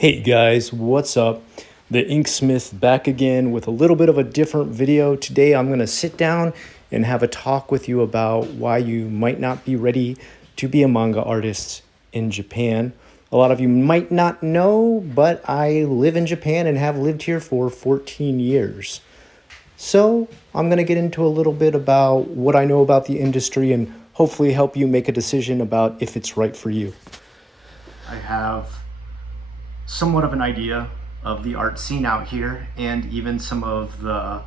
Hey guys, what's up? The Inksmith back again with a little bit of a different video. Today I'm going to sit down and have a talk with you about why you might not be ready to be a manga artist in Japan. A lot of you might not know, but I live in Japan and have lived here for 14 years. So I'm going to get into a little bit about what I know about the industry and hopefully help you make a decision about if it's right for you. I have somewhat of an idea of the art scene out here and even some of the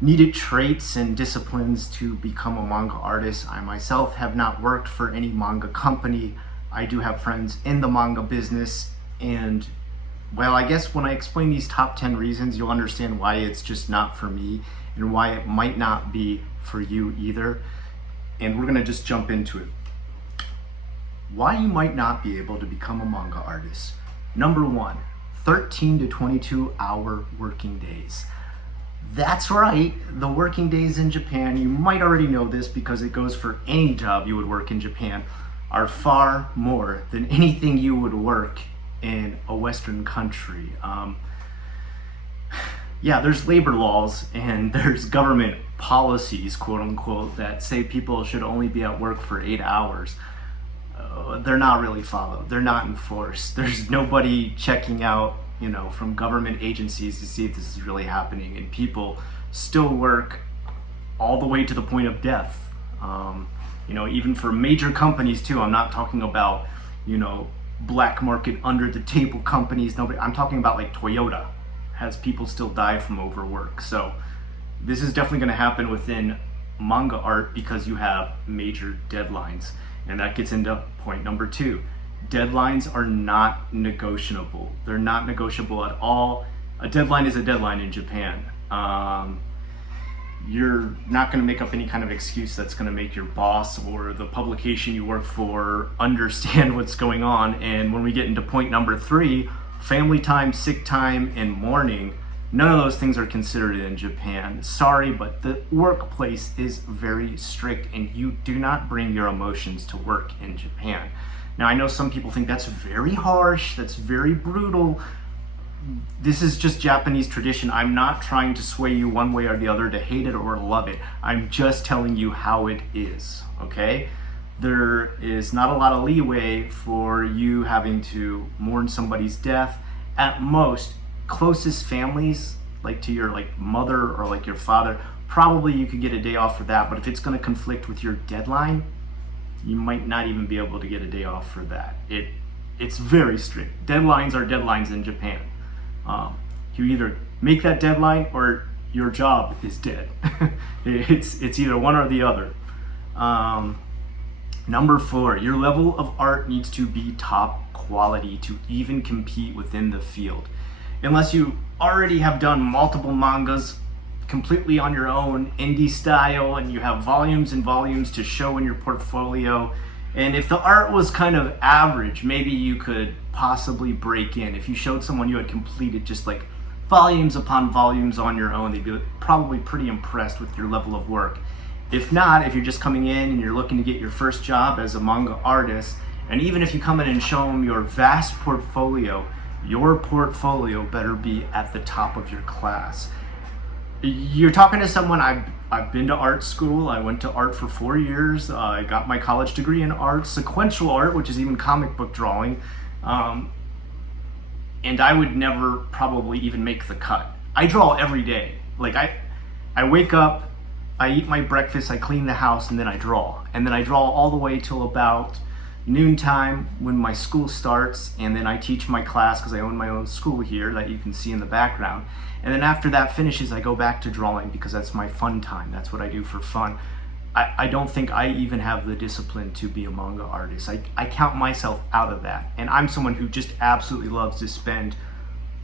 needed traits and disciplines to become a manga artist. I myself have not worked for any manga company. I do have friends in the manga business, and well, I guess when I explain these top 10 reasons, you'll understand why it's just not for me and why it might not be for you either. And we're gonna just jump into it. Why you might not be able to become a manga artist. Number one, 13 to 22 hour working days. That's right, the working days in Japan, you might already know this because it goes for any job you would work in Japan, are far more than anything you would work in a Western country. Yeah, there's labor laws and there's government policies, quote unquote, that say people should only be at work for 8 hours. They're not really followed. They're not enforced. There's nobody checking out, from government agencies to see if this is really happening. And people still work all the way to the point of death. Even for major companies too. I'm not talking about, black market under the table companies. Nobody. I'm talking about like Toyota has people still die from overwork. So this is definitely going to happen within manga art because you have major deadlines. And that gets into point number two. Deadlines are not negotiable. They're not negotiable at all. A deadline is a deadline in Japan. You're not going to make up any kind of excuse that's going to make your boss or the publication you work for understand what's going on. And when we get into point number three, family time, sick time, and mourning, none of those things are considered in Japan. Sorry, but the workplace is very strict and you do not bring your emotions to work in Japan. Now, I know some people think that's very harsh, that's very brutal. This is just Japanese tradition. I'm not trying to sway you one way or the other to hate it or love it. I'm just telling you how it is, okay? There is not a lot of leeway for you having to mourn somebody's death. At most, closest families, like to your mother or like your father, probably you could get a day off for that. But if it's going to conflict with your deadline, you might not even be able to get a day off for that. It's very strict. Deadlines are deadlines in Japan. You either make that deadline or your job is dead. It's either one or the other. Number four, your level of art needs to be top quality to even compete within the field. Unless you already have done multiple mangas completely on your own, indie style, and you have volumes and volumes to show in your portfolio. And if the art was kind of average, maybe you could possibly break in. If you showed someone you had completed just like volumes upon volumes on your own, they'd be probably pretty impressed with your level of work. If not, if you're just coming in and you're looking to get your first job as a manga artist, and even if you come in and show them your vast portfolio, your portfolio better be at the top of your class. You're talking to someone, I've been to art school, I went to art for 4 years, I got my college degree in art, sequential art, which is even comic book drawing, and I would never probably even make the cut. I draw every day. I wake up, I eat my breakfast, I clean the house, and then I draw. And then I draw all the way till about noontime when my school starts, and then I teach my class because I own my own school here that you can see in the background. And then after that finishes, I go back to drawing because that's my fun time. That's what I do for fun. I don't think I even have the discipline to be a manga artist. I count myself out of that. And I'm someone who just absolutely loves to spend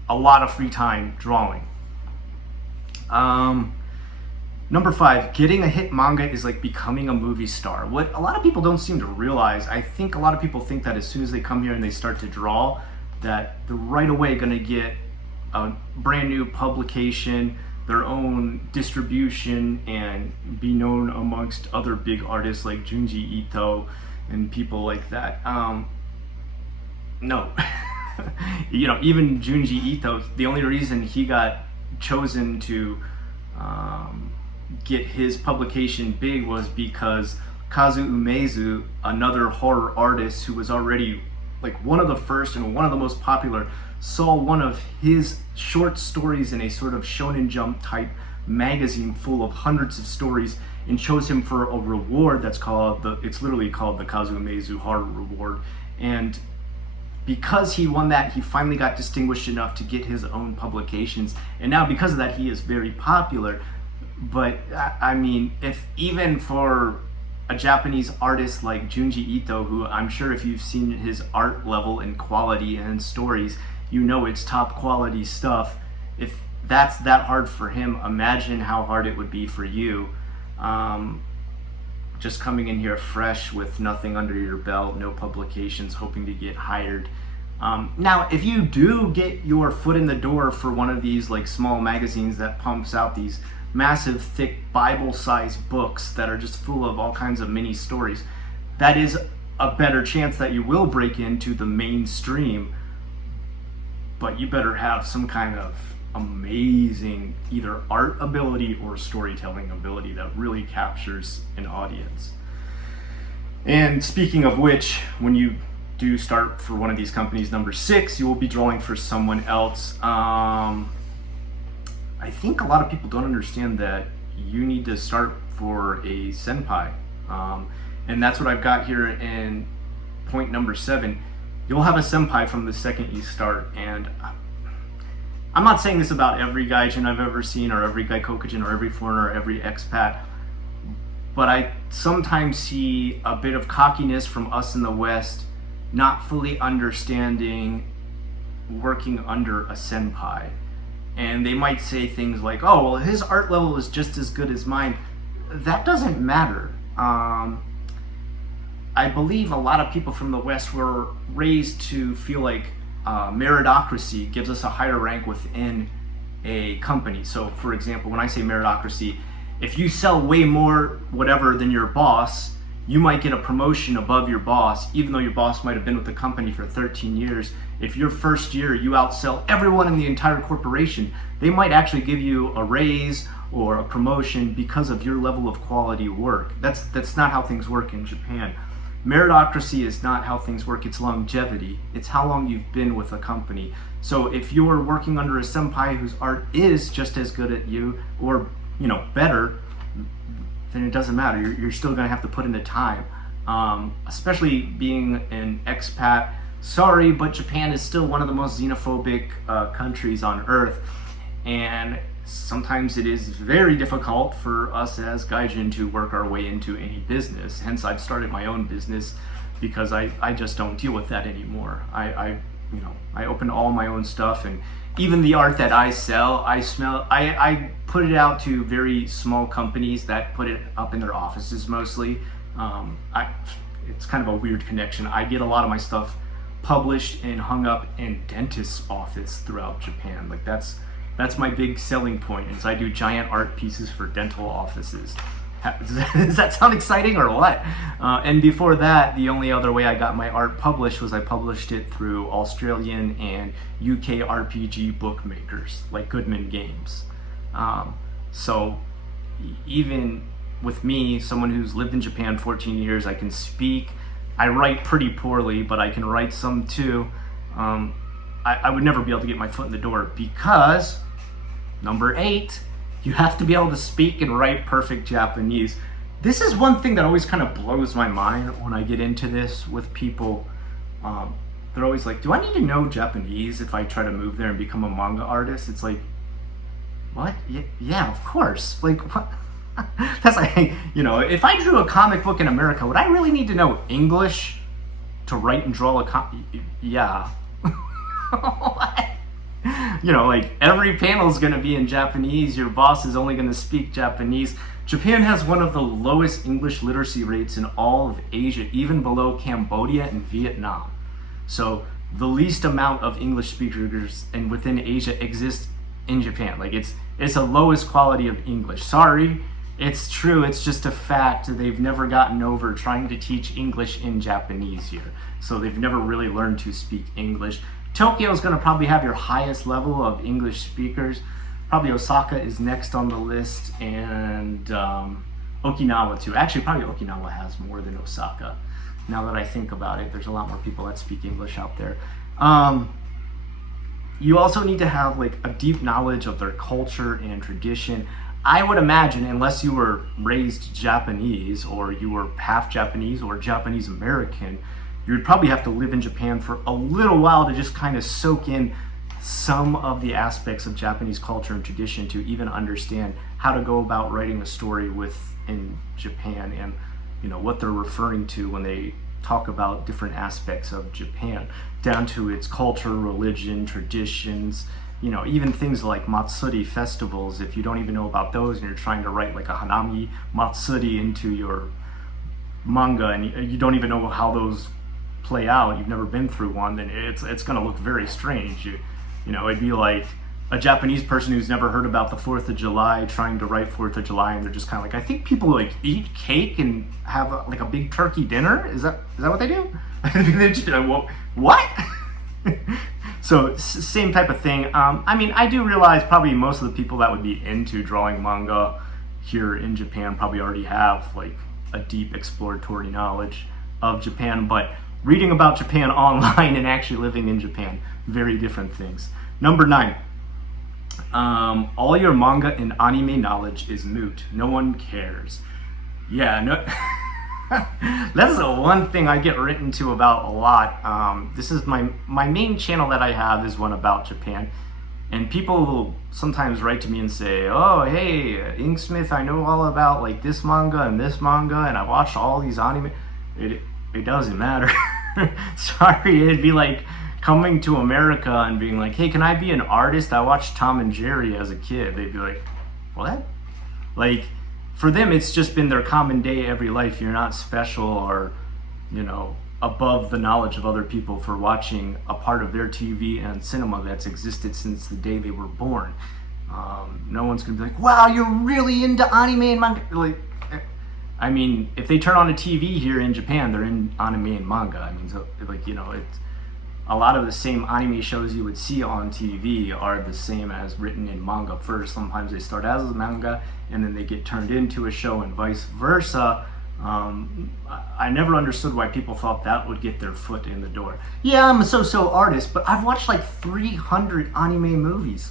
a lot of free time drawing. Number five, getting a hit manga is like becoming a movie star. What a lot of people don't seem to realize, I think a lot of people think that as soon as they come here and they start to draw, that they're right away gonna get a brand new publication, their own distribution, and be known amongst other big artists like Junji Ito and people like that. No, Even Junji Ito, the only reason he got chosen to get his publication big was because Kazu Umezu, another horror artist who was already like one of the first and one of the most popular, saw one of his short stories in a sort of Shonen Jump type magazine full of hundreds of stories and chose him for a reward that's it's literally called the Kazu Umezu Horror Reward. And because he won that, he finally got distinguished enough to get his own publications. And now because of that, he is very popular. But I mean, if even for a Japanese artist like Junji Ito, who I'm sure if you've seen his art level and quality and stories, it's top quality stuff. If that's that hard for him, imagine how hard it would be for you. Just coming in here fresh with nothing under your belt, no publications, hoping to get hired. Now, if you do get your foot in the door for one of these like small magazines that pumps out these massive, thick, Bible-sized books that are just full of all kinds of mini stories, that is a better chance that you will break into the mainstream. But you better have some kind of amazing either art ability or storytelling ability that really captures an audience. And speaking of which, when you do start for one of these companies, number 6, you will be drawing for someone else. I think a lot of people don't understand that you need to start for a senpai. And that's what I've got here in point number 7. You'll have a senpai from the second you start. And I'm not saying this about every gaijin I've ever seen, or every gaikokujin, or every foreigner, or every expat, but I sometimes see a bit of cockiness from us in the West, not fully understanding working under a senpai. And they might say things like, oh, well, his art level is just as good as mine. That doesn't matter. I believe a lot of people from the West were raised to feel like meritocracy gives us a higher rank within a company. So, for example, when I say meritocracy, if you sell way more whatever than your boss, you might get a promotion above your boss, even though your boss might have been with the company for 13 years. If your first year you outsell everyone in the entire corporation, they might actually give you a raise or a promotion because of your level of quality work. That's not how things work in Japan. Meritocracy is not how things work, it's longevity. It's how long you've been with a company. So if you're working under a senpai whose art is just as good at you, or better, then it doesn't matter. You're still gonna have to put in the time. Especially being an expat. Sorry, but Japan is still one of the most xenophobic countries on earth. And sometimes it is very difficult for us as gaijin to work our way into any business. Hence, I've started my own business because I just don't deal with that anymore. I open all my own stuff, and even the art that I sell, I put it out to very small companies that put it up in their offices mostly. It's kind of a weird connection. I get a lot of my stuff published and hung up in dentist's office throughout Japan. Like that's my big selling point, is I do giant art pieces for dental offices. Does that sound exciting or what? And before that, the only other way I got my art published was I published it through Australian and UK RPG bookmakers like Goodman Games. So even with me, someone who's lived in Japan 14 years, I can speak. I write pretty poorly, but I can write some too. I would never be able to get my foot in the door because, number 8, you have to be able to speak and write perfect Japanese. This is one thing that always kind of blows my mind when I get into this with people. They're always like, do I need to know Japanese if I try to move there and become a manga artist? It's like, what? Yeah, of course. Like, what? That's like, if I drew a comic book in America, would I really need to know English to write and draw a comic? Yeah. What? Like every panel is going to be in Japanese. Your boss is only going to speak Japanese. Japan has one of the lowest English literacy rates in all of Asia, even below Cambodia and Vietnam. So the least amount of English speakers and within Asia exists in Japan. Like it's the lowest quality of English. Sorry, it's true. It's just a fact. They've never gotten over trying to teach English in Japanese here. So they've never really learned to speak English. Tokyo is going to probably have your highest level of English speakers. Probably Osaka is next on the list, and Okinawa too. Actually, probably Okinawa has more than Osaka. Now that I think about it, there's a lot more people that speak English out there. You also need to have like a deep knowledge of their culture and tradition. I would imagine, unless you were raised Japanese or you were half Japanese or Japanese American, you would probably have to live in Japan for a little while to just kind of soak in some of the aspects of Japanese culture and tradition to even understand how to go about writing a story within Japan, and what they're referring to when they talk about different aspects of Japan, down to its culture, religion, traditions, even things like Matsuri festivals. If you don't even know about those and you're trying to write like a Hanami Matsuri into your manga, and you don't even know how those play out, you've never been through one, then it's going to look very strange. It'd be like a Japanese person who's never heard about the 4th of July trying to write 4th of July, and they're just kind of like, I think people like eat cake and have like a big turkey dinner. Is that what they do? They'd just be like, well, what? So same type of thing. I do realize probably most of the people that would be into drawing manga here in Japan probably already have like a deep exploratory knowledge of Japan, but reading about Japan online and actually living in Japan, very different things. Number 9. All your manga and anime knowledge is moot. No one cares. Yeah, no. That's the one thing I get written to about a lot. This is my main channel that I have is one about Japan, and people will sometimes write to me and say, oh, hey, Inksmith, I know all about like this manga, and I watched all these anime. It doesn't matter. Sorry, it'd be like coming to America and being like, hey, can I be an artist? I watched Tom and Jerry as a kid. They'd be like, what? Like, for them, it's just been their common day every life. You're not special or, above the knowledge of other people for watching a part of their TV and cinema that's existed since the day they were born. No one's gonna be like, wow, you're really into anime and manga. Like, if they turn on a TV here in Japan, they're in anime and manga. It's a lot of the same anime shows you would see on TV are the same as written in manga first. Sometimes they start as a manga and then they get turned into a show, and vice versa. I never understood why people thought that would get their foot in the door. Yeah, I'm a so-so artist, but I've watched like 300 anime movies.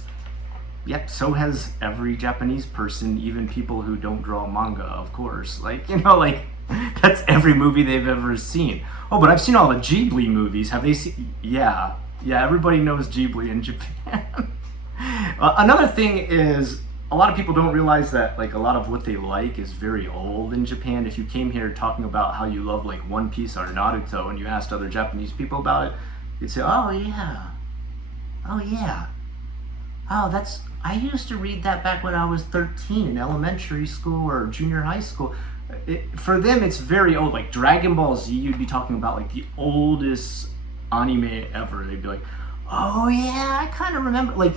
Yep, so has every Japanese person, even people who don't draw manga, of course. That's every movie they've ever seen. Oh, but I've seen all the Ghibli movies. Have they seen? Yeah, everybody knows Ghibli in Japan. Another thing is, a lot of people don't realize that like a lot of what they like is very old in Japan. If you came here talking about how you love like One Piece or Naruto and you asked other Japanese people about it, you'd say, oh yeah, I used to read that back when I was 13 in elementary school or junior high school. For them, it's very old. Like Dragon Ball Z, you'd be talking about like the oldest anime ever. They'd be like, oh yeah, I kind of remember. Like,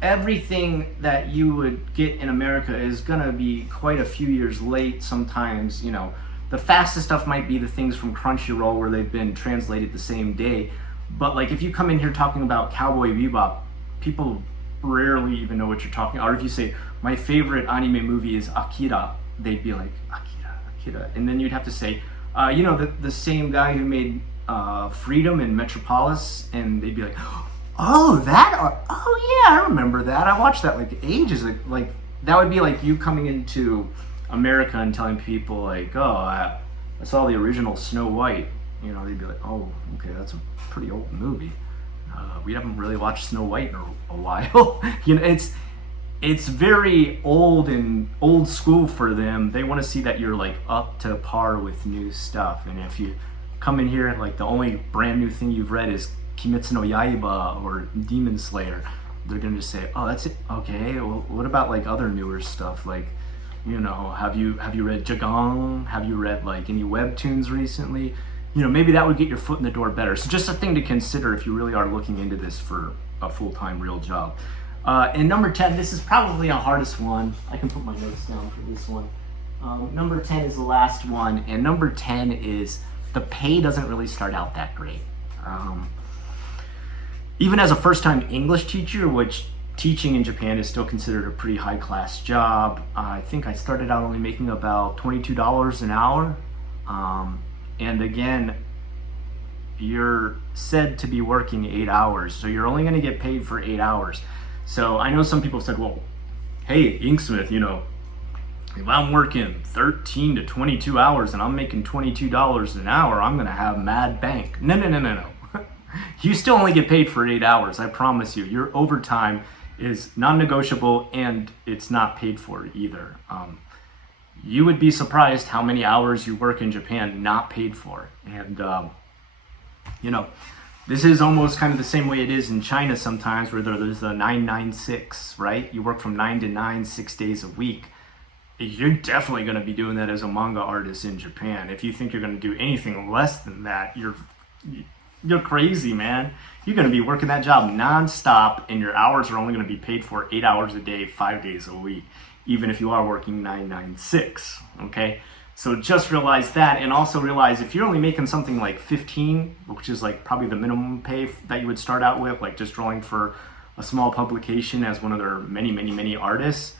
everything that you would get in America is gonna be quite a few years late sometimes. The fastest stuff might be the things from Crunchyroll where they've been translated the same day. But like if you come in here talking about Cowboy Bebop, people rarely even know what you're talking about. Or if you say, my favorite anime movie is Akira, they'd be like, Akira. And then you'd have to say, the same guy who made Freedom and Metropolis, and they'd be like, oh yeah, I remember that. I watched that like ages ago. Like that would be like you coming into America and telling people like, oh, I saw the original Snow White. They'd be like, oh, okay, that's a pretty old movie. We haven't really watched Snow White in a while. It's very old and old school for them. They want to see that you're like up to par with new stuff. And if you come in here and like the only brand new thing you've read is Kimetsu no Yaiba or Demon Slayer, they're gonna just say, oh, that's it. Okay, well, what about like other newer stuff? Like, have you read Jagang? Have you read like any webtoons recently? Maybe that would get your foot in the door better. So just a thing to consider if you really are looking into this for a full-time real job. And number 10, this is probably the hardest one. I can put my notes down for this one. Number 10 is the last one, and number 10 is the pay doesn't really start out that great. even as a first-time English teacher, which teaching in Japan is still considered a pretty high-class job. I think I started out only making about $22 an hour. And again, you're said to be working 8 hours, so you're only going to get paid for 8 hours. So I know some people said, well, hey, Inksmith, you know, if I'm working 13 to 22 hours and I'm making $22 an hour, I'm going to have mad bank. No. You still only get paid for 8 hours, I promise you. Your overtime is non-negotiable and it's not paid for either. You would be surprised how many hours you work in Japan not paid for. And, you know, this is almost kind of the same way it is in China sometimes, where there's the 996, right? You work from 9 to 9, 6 days a week. You're definitely going to be doing that as a manga artist in Japan. If you think you're going to do anything less than that, you're crazy, man. You're going to be working that job nonstop, and your hours are only going to be paid for 8 hours a day, 5 days a week, even if you are working 996, okay? So just realize that, and also realize if you're only making something like 15, which is like probably the minimum pay that you would start out with, like just drawing for a small publication as one of their many artists,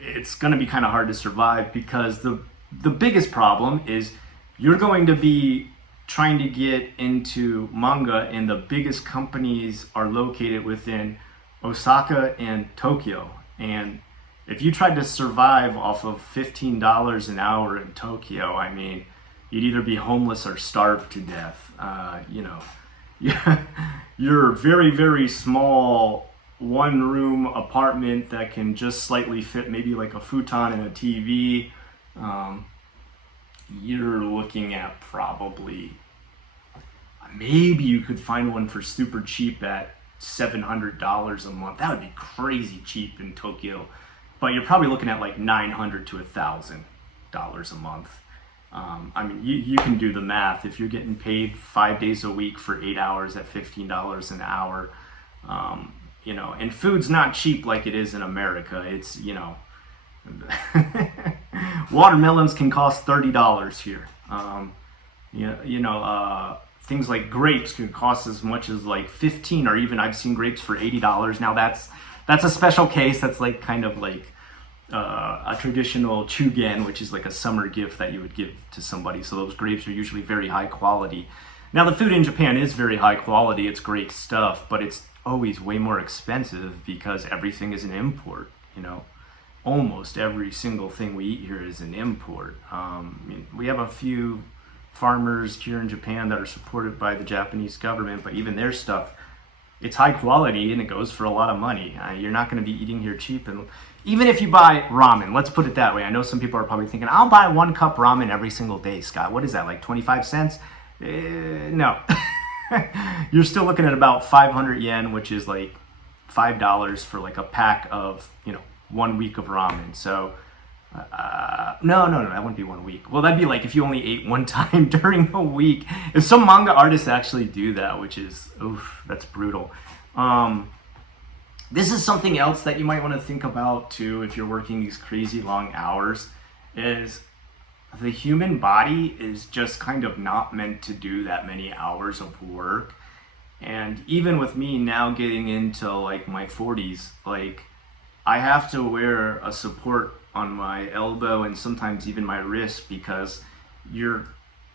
it's going to be kind of hard to survive, because the biggest problem is you're going to be trying to get into manga, and the biggest companies are located within Osaka and Tokyo. And if you tried to survive off of $15 an hour in Tokyo, I mean, you'd either be homeless or starve to death. You know, your very small one-room apartment that can just slightly fit maybe like a futon and a TV, you're looking at probably, maybe you could find one for super cheap at $700 a month. That would be crazy cheap in Tokyo. But you're probably looking at like $900 to $1,000 a month. I mean, you can do the math. If you're getting paid 5 days a week for 8 hours at $15 an hour, you know, and food's not cheap like it is in America. It's, you know, watermelons can cost $30 here. Things like grapes can cost as much as like $15, or even I've seen grapes for $80. Now that's a special case. That's like kind of like a traditional chugen, which is like a summer gift that you would give to somebody. So those grapes are usually very high quality. Now the food in Japan is very high quality. It's great stuff, but it's always way more expensive because everything is an import. You know, almost every single thing we eat here is an import. I mean, we have a few farmers here in Japan that are supported by the Japanese government, but even their stuff, it's high quality and it goes for a lot of money. You're not going to be eating here cheap. And even if you buy ramen, let's put it that way. I know some people are probably thinking, I'll buy 1 cup ramen every single day, Scott. What is that, like 25 cents? No. You're still looking at about 500 yen, which is like $5 for like a pack of, you know, 1 week of ramen. So no, that wouldn't be 1 week. Well, that'd be like if you only ate one time during a week. If some manga artists actually do that, which is, oof, that's brutal. This is something else that you might want to think about too if you're working these crazy long hours, is the human body is just kind of not meant to do that many hours of work. And even with me now getting into like my 40s, like I have to wear a support on my elbow and sometimes even my wrist, because your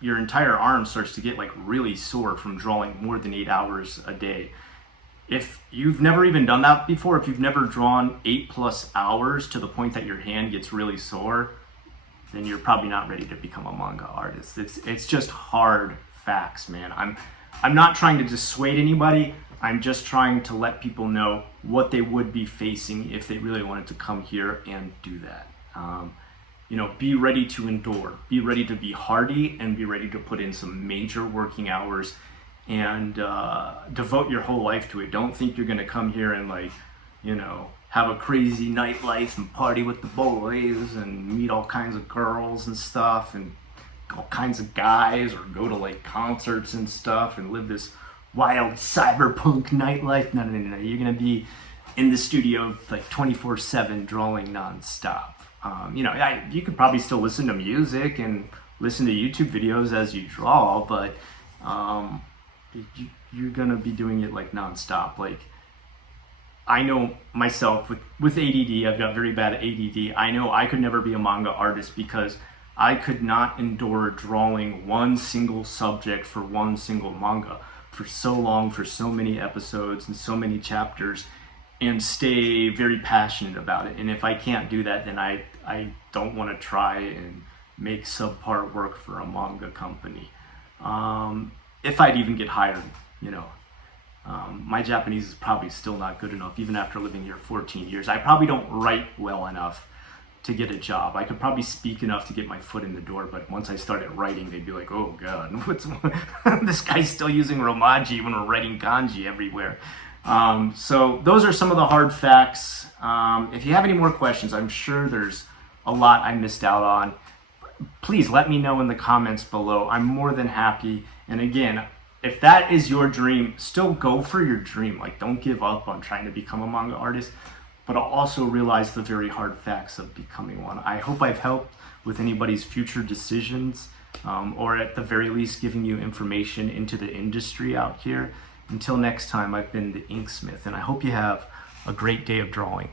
entire arm starts to get like really sore from drawing more than 8 hours a day. If you've never even done that before, if you've never drawn 8+ hours to the point that your hand gets really sore, then you're probably not ready to become a manga artist. It's just hard facts, man. I'm not trying to dissuade anybody. I'm just trying to let people know what they would be facing if they really wanted to come here and do that. You know, be ready to endure, be ready to be hardy, and be ready to put in some major working hours and devote your whole life to it. Don't think you're gonna come here and like, you know, have a crazy nightlife and party with the boys and meet all kinds of girls and stuff and all kinds of guys, or go to like concerts and stuff and live this wild cyberpunk nightlife. No. You're gonna be in the studio like 24/7 drawing nonstop. You know, you could probably still listen to music and listen to YouTube videos as you draw, but you're gonna be doing it like nonstop. Like, I know myself with ADD, I've got very bad ADD. I know I could never be a manga artist because I could not endure drawing one single subject for one single manga for so long, for so many episodes and so many chapters, and stay very passionate about it. And if I can't do that, then I don't want to try and make subpar work for a manga company. If I'd even get hired, you know. My Japanese is probably still not good enough, even after living here 14 years. I probably don't write well enough to get a job. I could probably speak enough to get my foot in the door, but once I started writing, they'd be like, oh God, this guy's still using Romaji when we're writing kanji everywhere. So those are some of the hard facts. If you have any more questions, I'm sure there's a lot I missed out on. Please let me know in the comments below. I'm more than happy. And again, if that is your dream, still go for your dream. Like, don't give up on trying to become a manga artist, but I'll also realize the very hard facts of becoming one. I hope I've helped with anybody's future decisions, or at the very least giving you information into the industry out here. Until next time, I've been the Inksmith, and I hope you have a great day of drawing.